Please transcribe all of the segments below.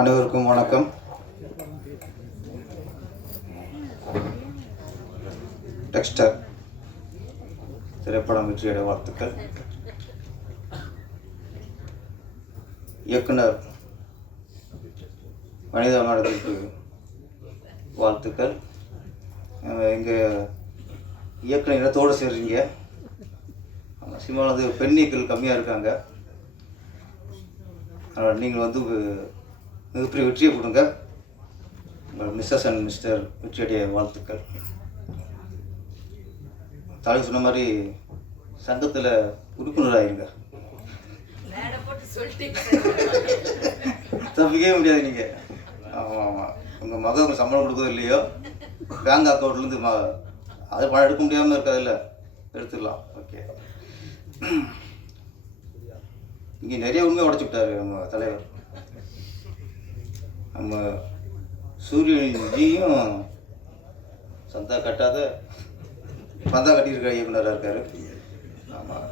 அனைவருக்கும் வணக்கம். டெக்ஸ்டர் திரைப்படம் வெற்றியடைய வாழ்த்துக்கள். இயக்குனர் வனிதா மேடத்திற்கு வாழ்த்துக்கள். எங்கள் இயக்குனர் இடத்தோடு சேர்றீங்க. சினிமாவில் பெண்ணியக்கள் கம்மியாக இருக்காங்க. நீங்கள் மிகப்பெரிய வெற்றியை கொடுங்க. உங்கள் மிஸ்ஸஸ் அண்ட் மிஸ்டர் வெற்றியடைய வாழ்த்துக்கள். தலைவர் சொன்ன மாதிரி சங்கத்தில் உறுப்பினராகிருங்க. தப்பிக்கவே முடியாது நீங்கள். ஆமாம் ஆமாம், உங்கள் மகன் சம்பளம் கொடுக்குறது இல்லையோ பேங்க் அக்கௌண்ட்லேருந்து அது பணம் எடுக்க முடியாமல் இருக்காதில்ல, எடுத்துடலாம். ஓகே, இங்கே நிறைய உண்மையை உடச்சி விட்டார் நம்ம தலைவர். நம்ம சூரியன்ஜியும் சந்தா கட்டாத பந்தா கட்டியிருக்கிற இயக்குனராக இருக்கார். ஆமாம்,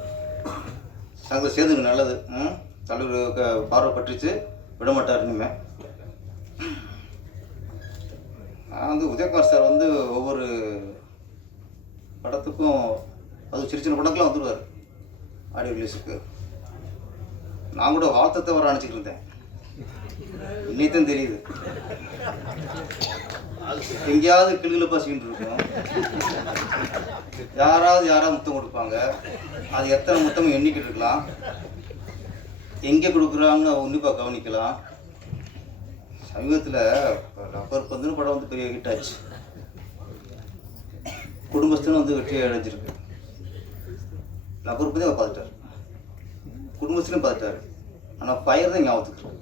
சங்கத்தை சேர்ந்துக்கு நல்லது. தலைவர் பார்வை பற்றிச்சு விட மாட்டார் இனிமே. உதயகுமார் சார் ஒவ்வொரு படத்துக்கும் அது சின்ன சின்ன படங்கள்லாம் வந்துடுவார் ஆடியோ ரிலீஸுக்கு. நான் கூட வாழ்த்தத்தை வர நினச்சிட்டு இருந்தேன். இன்னைத்தான் தெரியுது, எங்கேயாவது கிளுகிழ பசிக்கிட்டு இருக்கும். யாராவது முத்தம் கொடுப்பாங்க. அது எத்தனை முத்தம் எண்ணிக்கிட்டு இருக்கலாம், எங்கே கொடுக்குறாங்க உன்னிப்பாக கவனிக்கலாம். சமீபத்தில் ரப்பர் பந்துன்னு படம் பெரிய ஹிட் ஆச்சு. குடும்பஸ்தனும் வெற்றியை அடைஞ்சிருக்கு. ரப்பர் பந்தே அவர் பார்த்துட்டார், குடும்பஸ்தனும் பார்த்துட்டாரு. ஆனால் ஃபயர் தான் ஞாபகத்துக்கு.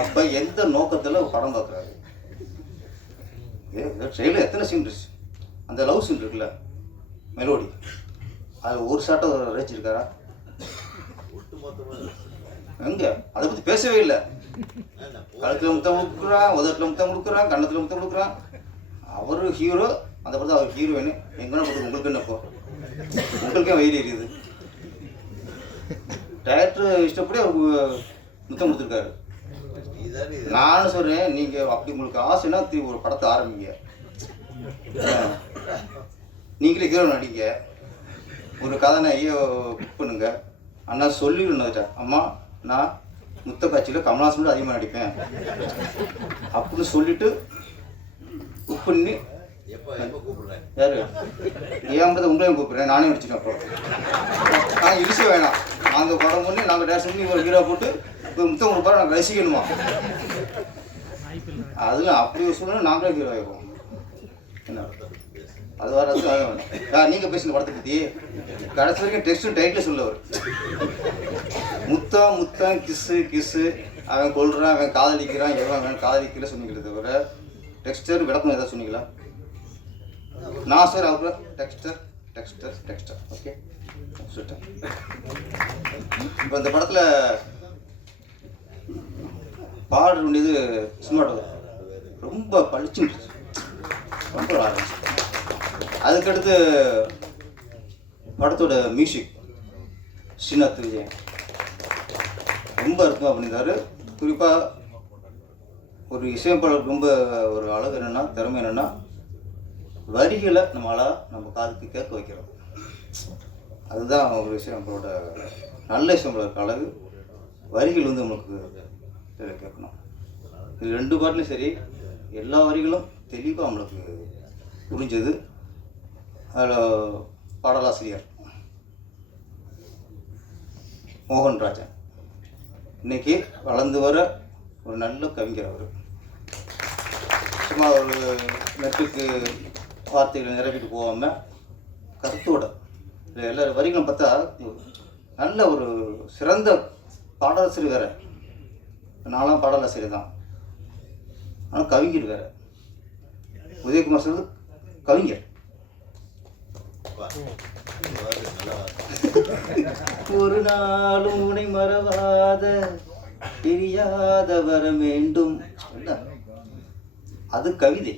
அப்போ எந்த நோக்கத்தில் படம் பார்க்குறாரு? ட்ரெயிலில் எத்தனை சீன் இருந்துச்சு. அந்த லவ் சீன் இருக்குல்ல, மெலோடி, அது ஒரு ஷாட்டை ரசிச்சிருக்காரா? எங்கே அதை பற்றி பேசவே இல்லை. கழுத்தில் முத்தம் கொடுக்குறான், உதட்டில் முத்தம் கொடுக்குறான், கன்னத்தில் முத்தம் கொடுக்குறான். அவர் ஹீரோ, அந்த படத்தில் அவர் ஹீரோயின். எங்கன்னா கொடுக்கு உங்களுக்கு என்னப்போ, உங்களுக்கே வெயில் எரியுது. டைரக்டர் இஷ்டப்படி அவர் முத்தம் கொடுத்துருக்காரு. நானும் சொல்கிறேன், நீங்கள் அப்படி உங்களுக்கு ஆசைன்னா ஒரு படத்தை ஆரம்பிங்க, நீங்களே ஹீரோ நடிங்க, ஒரு கதாநாயகியை புக் பண்ணுங்க. அண்ணா சொல்லிவிடுனேன், அம்மா நான் முத்த காட்சியில் கமல்ஹாசனோட அதிகமாக நடிப்பேன் அப்படின்னு சொல்லிட்டு புக் பண்ணி. யாரு ஏன் உங்களையும் கூப்பிட்றேன், நானே நடிச்சிட்டேன். அப்புறம் நாங்கள் இழிச்ச வேணாம், நாங்கள் படம் பண்ணி நாங்கள் டேரக்ஷன் பண்ணி ஒரு ஹீரோ போட்டு முத்தம் கொடுப்பாரு, நாங்கள் ரசிக்கணுமா? அதில் அப்படி ஒரு சூழ்நிலை நாங்களே ஹீரோ ஆகிடுவோம். என்ன அது வராது. நீங்கள் பேசுன படத்தை பற்றி கடைசி வரைக்கும் டெக்ஸ்ட்டும் டைட்டில் சொல்லவர். முத்தம் முத்தம் கிஸ்ஸு கிஸ்ஸு, அவன் கொள்றான், அவன் காதலிக்கிறான், அவன் காதலிக்கல சொன்னீங்களே தவிர டெக்ஸ்டர் விளக்கம் ஏதாவது சொன்னீங்களா? நான் சார் அப்புறம் டெக்ஸ்டர் டெக்ஸ்டர் டெக்ஸ்டர். ஓகே, சொல்லிட்டேன். இப்போ இந்த படத்தில் பாட வேண்டியது சினிமாட்டோகிராஃபர் ரொம்ப பளிச்சுன்னு ரொம்ப ஆரம்பிச்சு. அதுக்கடுத்து படத்தோட மியூசிக் ஸ்ரீநாத் விஜயன் ரொம்ப அற்புதமாக பண்ணியிருந்தார். குறிப்பாக ஒரு இசையமைப்பாளர் ரொம்ப ஒரு அழகு என்னென்னா, திறமை என்னென்னா, வரிகளை நம்ம காதுக்கு கேட்க வைக்கிறோம். அதுதான் ஒரு இசையமைப்பாளரோட நல்ல இசையமைப்பாளருக்கு அழகு. வரிகள் நம்மளுக்கு கேட்கணும். இது 2 பாட்டிலும் சரி, எல்லா வரிகளும் தெளிவாக நம்மளுக்கு புரிஞ்சது. அதில் பாடலாசிரியர் மோகன்ராஜன் இன்னைக்கு வளர்ந்து வர ஒரு நல்ல கவிஞர். அவர் சும்மா ஒரு நெட்டுக்கு வார்த்தைகளை நிரப்பிட்டு போகாமல் கருத்தோட எல்லா வரிகளும் பார்த்தா நல்ல ஒரு சிறந்த பாடலாசிரியர் வேறு. நான்லாம் பாடலாசிரியர் தான், ஆனால் கவிஞர் வேறு. உதயகுமார் சொல்றது கவிஞர். ஒரு நாளும் உனை மறவாத பிரியாத வர வேண்டும், அது கவிதை.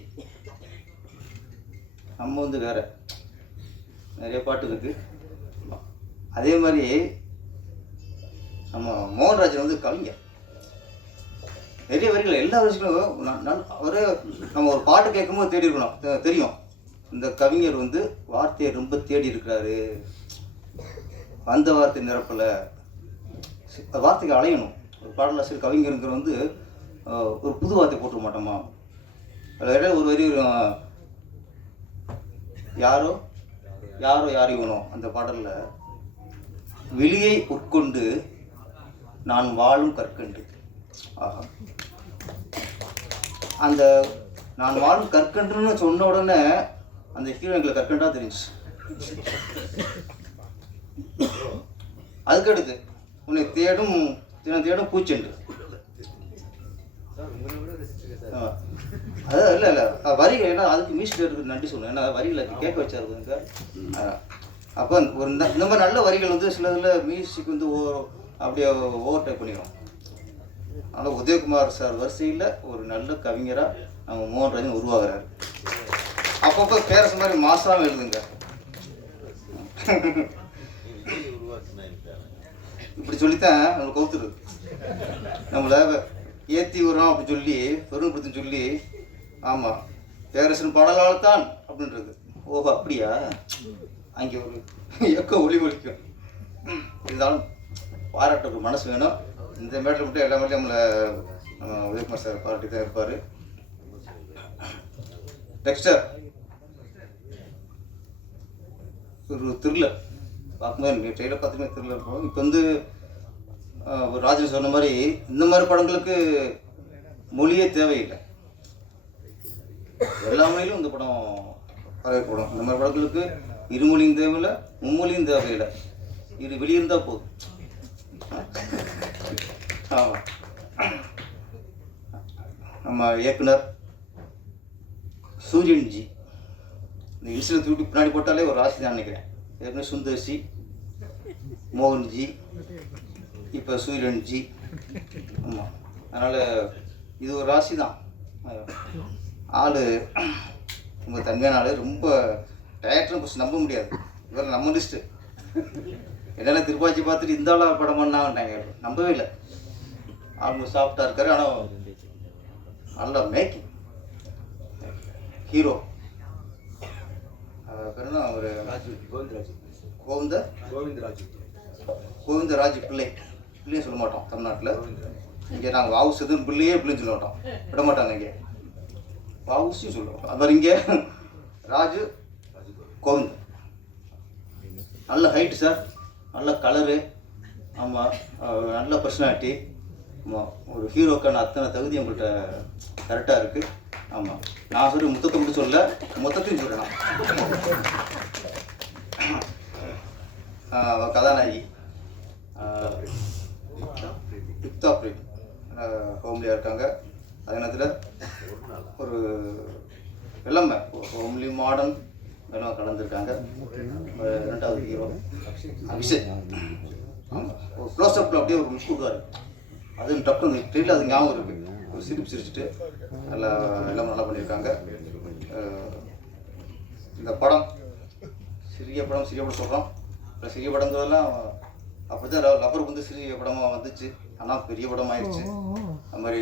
நம்ம வேற நிறைய பாட்டு இருக்கு. அதே மாதிரி நம்ம மோகன்ராஜன் கவிஞர். நிறைய வரிகள் எல்லா வரிகளும் ஒரே நம்ம ஒரு பாட்டு கேட்கும்போது தேடி இருக்கணும் தெரியும். இந்த கவிஞர் வந்து வார்த்தையை ரொம்ப தேடி இருக்கிறாரு, அந்த வார்த்தை நிரப்பலை, வார்த்தைக்கு அலையணும். ஒரு பாடலாசிரியர் கவிஞருங்கிற வந்து ஒரு புது வார்த்தை போட்டுக்க மாட்டோமா. அதில் ஒரு வரி யாரோ யாரோ யாரையோனோ அந்த பாடலில் வெளியை உட்கொண்டு நான் வாழும் கற்கண்டு. ஆஹா, அந்த நான் வாழும் கற்கண்டுன்னு சொன்ன உடனே அந்த ஹீரோயின்களை கற்கண்டா தெரிஞ்சு. அதுக்கடுத்து உன்னை தேடும் தேடும் பூச்செண்டு. அதான் இல்லை இல்லை வரிகள், ஏன்னா அதுக்கு மியூசிக் டேரக்டருக்கு நன்றி சொல்லணும். ஏன்னா வரிகளை கேட்க வச்சாருங்க. அப்போ ஒரு இந்த மாதிரி நல்ல வரிகள் வந்து சில இதில் மியூசிக் வந்து அப்படியே ஓவர் டைப் பண்ணிடும். அதனால் உதயகுமார் சார் வரிசையில் ஒரு நல்ல கவிஞராக நம்ம மோகன்ராஜன் உருவாகிறாரு. அப்பப்போ பேரச மாதிரி மாசாமல் எழுதுங்க. இப்படி சொல்லித்தான் நம்மளை கவுத்துருது. நம்மளை ஏற்றி விடுறோம் அப்படின்னு சொல்லி பெருமைப்படுத்துன்னு சொல்லி, ஆமாம் பேரரசன் பாடலால் தான் அப்படின்றது. ஓஹோ அப்படியா, அங்கே ஒரு எக்கோ ஒளி ஒலிக்கும். இருந்தாலும் பாராட்ட ஒரு மனசு வேணும். இந்த மேட்டில் மட்டும் எல்லா மேட்லையும் நம்மளை உதயகுமார் சார் பாராட்டி தான் இருப்பார். டெக்ஸ்டர் ஒரு த்ரில்லர் பார்க்கும்போது ட்ரெயிலர் பார்த்துமே த்ரில்லர் இருக்கும். இப்போ வந்து ராஜன் சொன்ன மாதிரி இந்த மாதிரி படங்களுக்கு மொழியே தேவையில்லை, எல்லா மொழியிலும் இந்த படம் வரவேற்படும். இந்த மாதிரி படங்களுக்கு இருமொழியும் தேவையில்லை, மும்மொழியும் தேவையில்லை, இது வெளியிருந்தால் போதும். ஆமாம், நம்ம இயக்குனர் சூரியன்ஜி இந்த இன்சிடென்ட் தூக்கி பின்னாடி போட்டாலே ஒரு ராசி தான் நினைக்கிறேன். ஏற்கனவே சுந்தர்சி, மோகன்ஜி, இப்போ சூரியன்ஜி. ஆமாம், அதனால் இது ஒரு ராசி தான். ஆள் ரொம்ப தன்மையான ஆள், ரொம்ப டயர்ட்னு ஃபஸ்ட் நம்ப முடியாது. இவர் நம்ம லிஸ்ட்டு என்னென்ன திருப்பாச்சி பார்த்துட்டு இந்த ஆளாக படம் பண்ணாங்கட்டாங்க, நம்பவே இல்லை. அவங்க சாஃப்டாக இருக்காரு, ஆனால் நல்லா மேக்கிங் ஹீரோ. பேருன்னா ஒரு கோவிந்தராஜ் பிள்ளைன்னு சொல்ல மாட்டோம் தமிழ்நாட்டில். இங்கே நாங்கள் வாவு செதுன் பிள்ளையே பிள்ளைன்னு சொல்ல மாட்டோம், விட மாட்டாங்க. இங்கே வாவுசியும் சொல்லுவோம். அது மாதிரி இங்கே ராஜு கோவிந்த். நல்ல ஹைட்டு சார், நல்ல கலரு. ஆமாம், நல்ல பர்சனாலிட்டி. ஆமாம், ஒரு ஹீரோக்கான அத்தனை தகுதி உங்கள்கிட்ட கரெக்டாக இருக்குது. ஆமாம், நான் சொல்லி முத்தத்தை மட்டும் சொல்ல, மொத்தத்தையும் சொல்கிறேன். கதாநாயகி யுக்தா பிரேம் ஹோம்லியாக இருக்காங்க. அதே நேரத்தில் ஒரு எல்லாமே ஹோம்லி மாடர்ன் எல்லாம் கலந்துருக்காங்க. ரெண்டாவது ஹீரோ அபிஷேக். ஆமாம், ஒரு க்ளோஸ்அப்பில் அப்படியே ஒரு முக் கொடுக்காரு. அது டக்குன்னு ட்ரெயிலில் அது ஞாபகம் இருக்குது. ஒரு சிரிப்பு சிரிச்சுட்டு எல்லாம் நல்லா பண்ணியிருக்காங்க. இந்த படம் சிறிய படம் சொல்கிறோம். இப்போ சிறிய படங்கிறதெல்லாம் அப்படி தான் லப்பருக்கு வந்து சிறிய படமாக வந்துச்சு, ஆனால் பெரிய படம் ஆயிடுச்சு. அது மாதிரி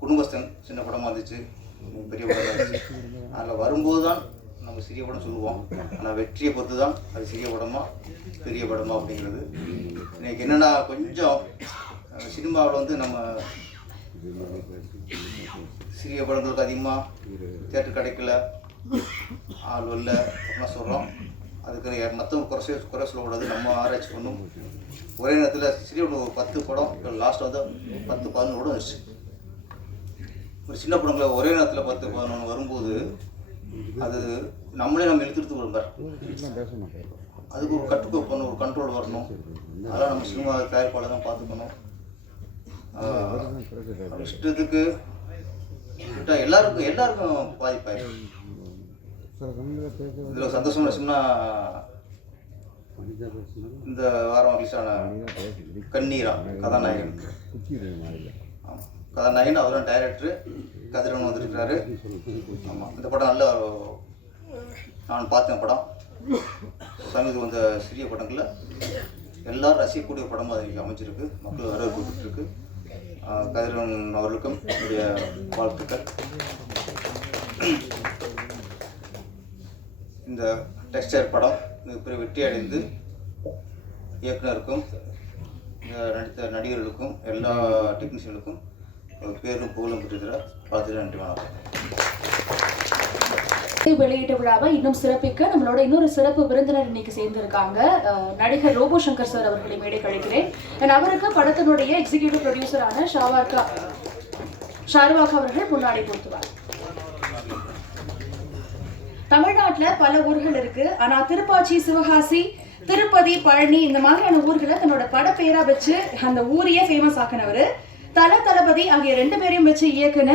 குடும்பஸ்தன் சின்ன படமாக இருந்துச்சு, பெரிய படம் ஆயிடுச்சு. அதில் வரும்போது தான் நம்ம சிறிய படம் சொல்லுவோம், ஆனால் வெற்றியை பொறுத்து தான் அது சிறிய படமா பெரிய படமா அப்படிங்கிறது. இன்றைக்கி என்னென்னா கொஞ்சம் சினிமாவில் வந்து நம்ம சிறிய படங்களுக்கு அதிகமாக தேட்டர் கிடைக்கல, ஆள் வரல அப்படின்னா சொல்கிறோம். அதுக்கு மற்றவங்க குறை சொல்லக்கூடாது, நம்ம ஆராய்ச்சி பண்ணும். ஒரே நேரத்தில் சிறிய ஒரு 10 படம் இப்போ லாஸ்ட் வந்து 10-11 கூட வந்துச்சு. ஒரு சின்ன படங்களை ஒரே நேரத்தில் 10-11 வரும்போது அது நம்ம இழுத்துட்டு வருவார். அதுக்கு ஒரு கட்டுக்கோப்பு, ஒரு கண்ட்ரோல் வரணும். அதெல்லாம் நம்ம சினிமா தயாரிப்பாளர் தான் பார்த்துக்கணும். இஷ்டத்துக்கு எல்லாருக்கும் பாதிப்பாயிடும். இதில் சந்தோஷமான விஷயம்னா இந்த வாரம் ரிலீஸான கண்ணீரா கதாநாயகன் அவரும் டைரக்டரு கதிரவன் வந்துருக்கிறாரு. ஆமாம், இந்த படம் நல்ல நான் பார்த்தேன் படம். சமீபத்தில் வந்த சிறிய படங்களில் எல்லோரும் ரசிக்கக்கூடிய படமாக அது அமைஞ்சிருக்கு. மக்கள் வரவேற்பு கொடுத்துருக்கு. கதிரவன் அவர்களுக்கும் என்னுடைய வாழ்த்துக்கள். இந்த டெக்ஸ்டர் படம் மிகப்பெரிய வெற்றி அடைந்து இயக்குனருக்கும் நடித்த நடிகர்களுக்கும் எல்லா டெக்னீஷியனுக்கும் பேரும் புகழும் பெற்றிருக்கிறார். பார்த்து நன்றி, வணக்கம். வெளியீட்டு விழாவை இன்னும் சிறப்பிக்க நம்மளோட இன்னொரு சிறப்பு விருந்தினர் இன்னைக்கு சேர்ந்திருக்காங்க. நடிகர் ரோபோ சங்கர் சார் அவர்களை மேடை கழிக்கிறேன். அவருக்கு படத்தினுடைய எக்ஸிகியூட்டிவ் ப்ரொடியூசரான ஷாருவாக்கா அவர்கள் முன்னாடி கொடுத்துவார். தமிழ்நாட்டுல பல ஊர்கள் இருக்கு. ஆனா திருப்பாச்சி, சிவகாசி, திருப்பதி, பழனி இந்த மாதிரியான ஊர்களை தன்னோட பட பேரா வச்சு அந்த ஊரையே ஃபேமஸ் ஆக்கினவரு. தளபதி ஆகிய 2 பேரையும் வச்சு இயக்குன